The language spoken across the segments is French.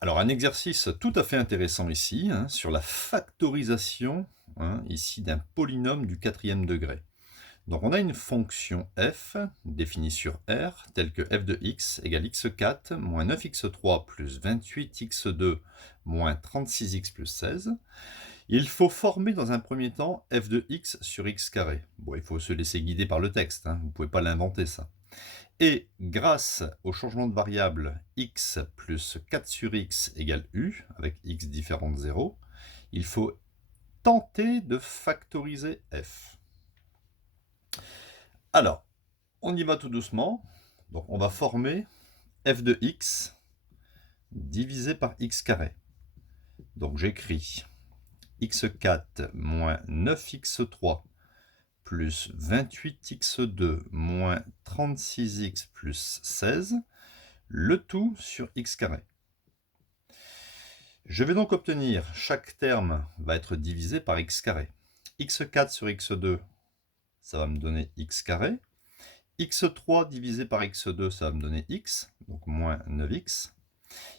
Alors, un exercice tout à fait intéressant ici, hein, sur la factorisation, hein, ici d'un polynôme du quatrième degré. Donc, on a une fonction f définie sur R, telle que f de x égale x4 moins 9x3 plus 28x2 moins 36x plus 16. Il faut former dans un premier temps f de x sur x carré. Bon, il faut se laisser guider par le texte, hein, vous ne pouvez pas l'inventer ça. Et grâce au changement de variable x plus 4 sur x égale u, avec x différent de 0, il faut tenter de factoriser f. Alors, on y va tout doucement. Donc, on va former f de x divisé par x carré. Donc, j'écris x4 moins 9x3 plus 28x2 moins 36x plus 16, le tout sur x carré. Je vais donc obtenir, chaque terme va être divisé par x carré. x4 sur x2, ça va me donner x carré. x3 divisé par x2, ça va me donner x, donc moins 9x.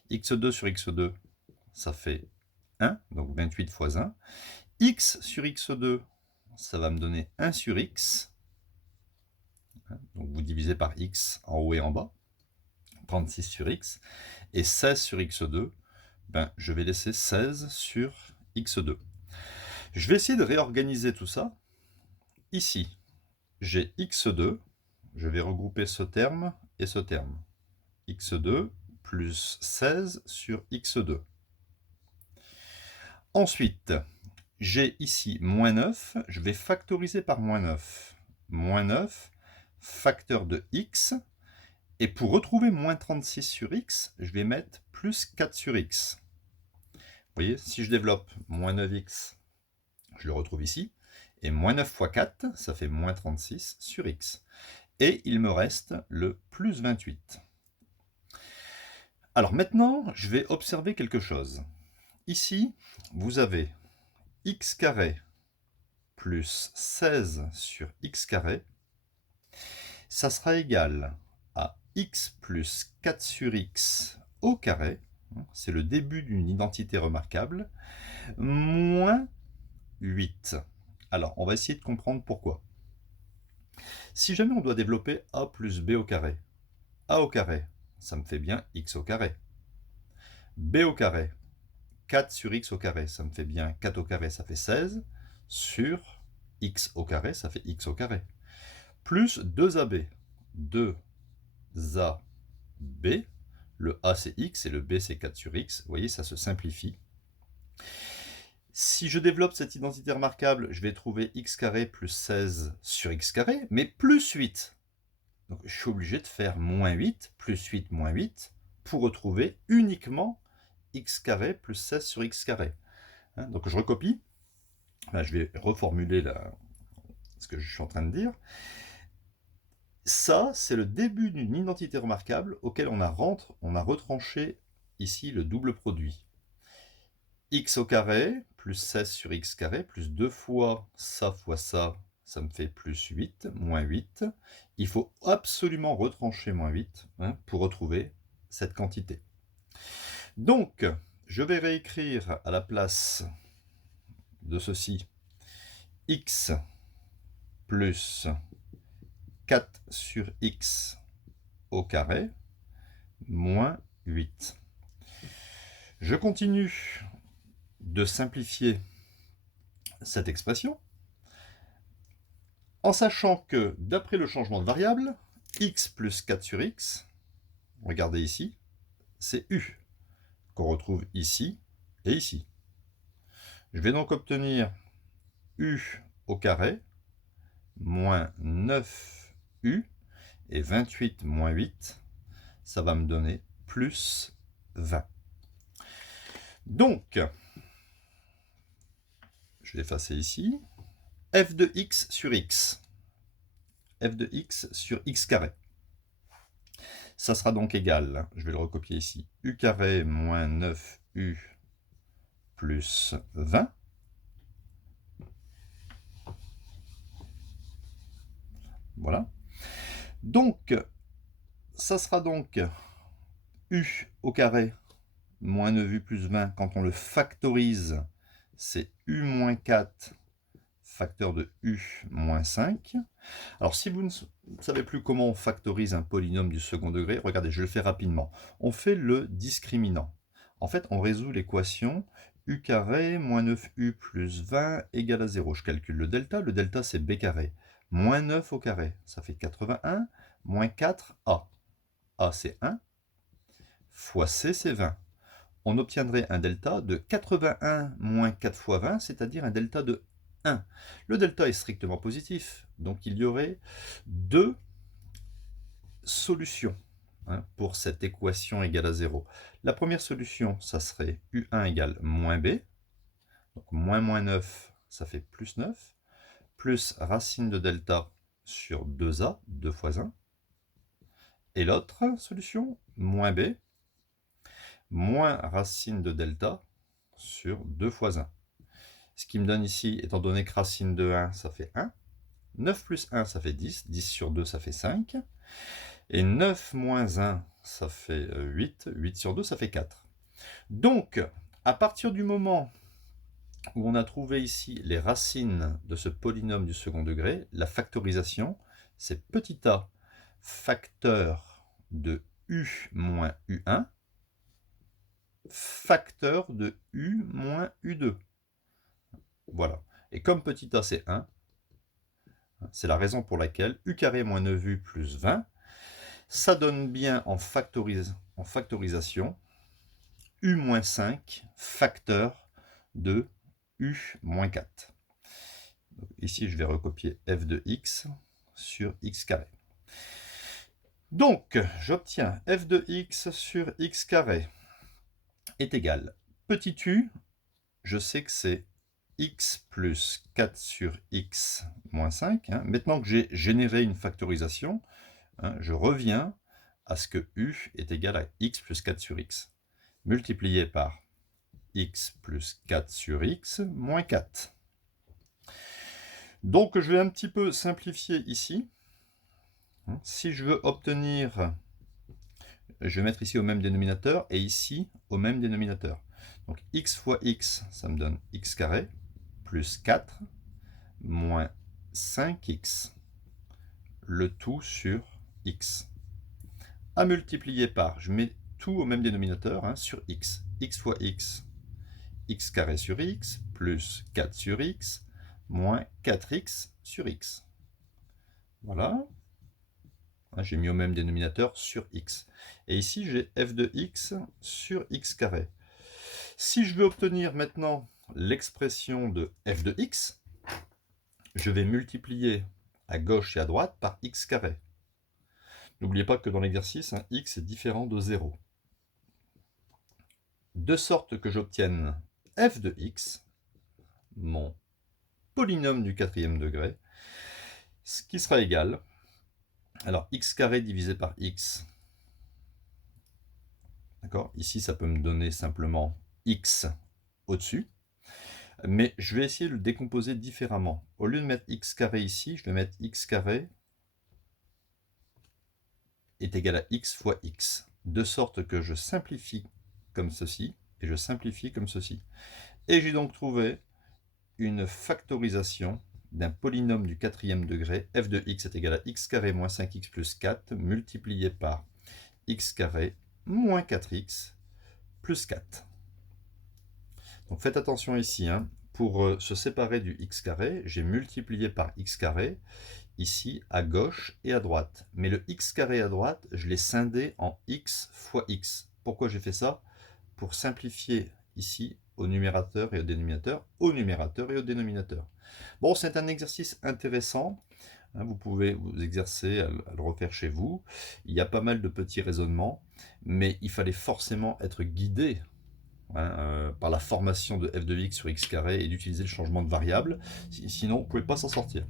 x2 sur x2, ça fait 1, donc 28 fois 1. x sur x2, ça va me donner 1 sur x. Donc vous divisez par x en haut et en bas. 36 sur x. Et 16 sur x2, ben, je vais laisser 16 sur x2. Je vais essayer de réorganiser tout ça. Ici, j'ai x2. Je vais regrouper ce terme et ce terme. x2 plus 16 sur x2. Ensuite, j'ai ici moins 9. Je vais factoriser par moins 9. Moins 9, facteur de x. Et pour retrouver moins 36 sur x, je vais mettre plus 4 sur x. Vous voyez, si je développe moins 9x, je le retrouve ici. Et moins 9 fois 4, ça fait moins 36 sur x. Et il me reste le plus 28. Alors maintenant, je vais observer quelque chose. Ici, vous avez x carré plus 16 sur x carré. Ça sera égal à x plus 4 sur x au carré. C'est le début d'une identité remarquable. Moins 8. Alors, on va essayer de comprendre pourquoi. Si jamais on doit développer a plus b au carré, a au carré, ça me fait bien x au carré. B au carré, 4 sur x au carré, ça me fait bien 4 au carré, ça fait 16, sur x au carré, ça fait x au carré. Plus 2ab, 2ab, le a c'est x et le b c'est 4 sur x, vous voyez, ça se simplifie. Si je développe cette identité remarquable, je vais trouver x carré plus 16 sur x carré, mais plus 8. Donc je suis obligé de faire moins 8, plus 8, moins 8, pour retrouver uniquement x carré plus 16 sur x carré. Donc je recopie. Là, je vais reformuler ce que je suis en train de dire. Ça, c'est le début d'une identité remarquable auquel on a retranché ici le double produit. X au carré plus 16 sur x carré plus 2 fois ça, ça me fait plus 8, moins 8. Il faut absolument retrancher moins 8 pour retrouver cette quantité. Donc, je vais réécrire à la place de ceci x plus 4 sur x au carré moins 8. Je continue de simplifier cette expression en sachant que d'après le changement de variable, x plus 4 sur x, regardez ici, c'est u qu'on retrouve ici et ici. Je vais donc obtenir u au carré moins 9u et 28 moins 8, ça va me donner plus 20. Donc, je vais effacer ici, f de x sur x. F de x sur x carré. Ça sera donc égal, je vais le recopier ici, u carré moins 9u plus 20. Voilà. Donc, ça sera donc u au carré moins 9u plus 20, quand on le factorise, c'est u moins 4 facteur de u moins 5. Alors si vous ne savez plus comment on factorise un polynôme du second degré, regardez, je le fais rapidement. On fait le discriminant. En fait, on résout l'équation u carré moins 9u plus 20 égale à 0. Je calcule le delta c'est b carré. Moins 9 au carré, ça fait 81, moins 4a. A c'est 1, fois c c'est 20. On obtiendrait un delta de 81 moins 4 fois 20, c'est-à-dire un delta de 1. Le delta est strictement positif, donc il y aurait deux solutions pour cette équation égale à 0. La première solution, ça serait u1 égale moins b, donc moins 9, ça fait plus 9, plus racine de delta sur 2a, 2 fois 1. Et l'autre solution, moins b, moins racine de delta sur 2 fois 1. Ce qui me donne ici, étant donné que racine de 1, ça fait 1. 9 plus 1, ça fait 10. 10 sur 2, ça fait 5. Et 9 moins 1, ça fait 8. 8 sur 2, ça fait 4. Donc, à partir du moment où on a trouvé ici les racines de ce polynôme du second degré, la factorisation, c'est petit a facteur de u moins u1 facteur de u moins u2. Voilà. Et comme petit a c'est 1, c'est la raison pour laquelle u carré moins 9u plus 20, ça donne bien en factorisation u moins 5 facteur de u moins 4. Donc ici, je vais recopier f de x sur x carré. Donc, j'obtiens f de x sur x carré est égal petit u, je sais que c'est x plus 4 sur x moins 5. Maintenant que j'ai généré une factorisation, je reviens à ce que u est égal à x plus 4 sur x, multiplié par x plus 4 sur x moins 4. Donc je vais un petit peu simplifier ici. Si je veux obtenir, je vais mettre ici au même dénominateur et ici au même dénominateur. Donc x fois x, ça me donne x carré, plus 4, moins 5x, le tout sur x. À multiplier par, je mets tout au même dénominateur, sur x. X fois x, x carré sur x, plus 4 sur x, moins 4x sur x. Voilà. J'ai mis au même dénominateur sur x. Et ici, j'ai f de x sur x carré. Si je veux obtenir maintenant l'expression de f de x, je vais multiplier à gauche et à droite par x carré. N'oubliez pas que dans l'exercice, x est différent de 0. De sorte que j'obtienne f de x, mon polynôme du quatrième degré, ce qui sera égal, alors x carré divisé par x, d'accord, ici ça peut me donner simplement x au-dessus, mais je vais essayer de le décomposer différemment. Au lieu de mettre x carré ici, je vais mettre x carré est égal à x fois x, de sorte que je simplifie comme ceci, et je simplifie comme ceci. Et j'ai donc trouvé une factorisation d'un polynôme du quatrième degré, f de x est égal à x carré moins 5x plus 4, multiplié par x carré moins 4x plus 4. Donc faites attention ici, pour se séparer du x carré, j'ai multiplié par x carré, ici à gauche et à droite. Mais le x carré à droite, je l'ai scindé en x fois x. Pourquoi j'ai fait ça? Pour simplifier ici au numérateur et au dénominateur, au numérateur et au dénominateur. Bon, c'est un exercice intéressant. Vous pouvez vous exercer à le refaire chez vous. Il y a pas mal de petits raisonnements, mais il fallait forcément être guidé par la formation de f de x sur x carré et d'utiliser le changement de variable. Sinon, vous ne pouvez pas s'en sortir.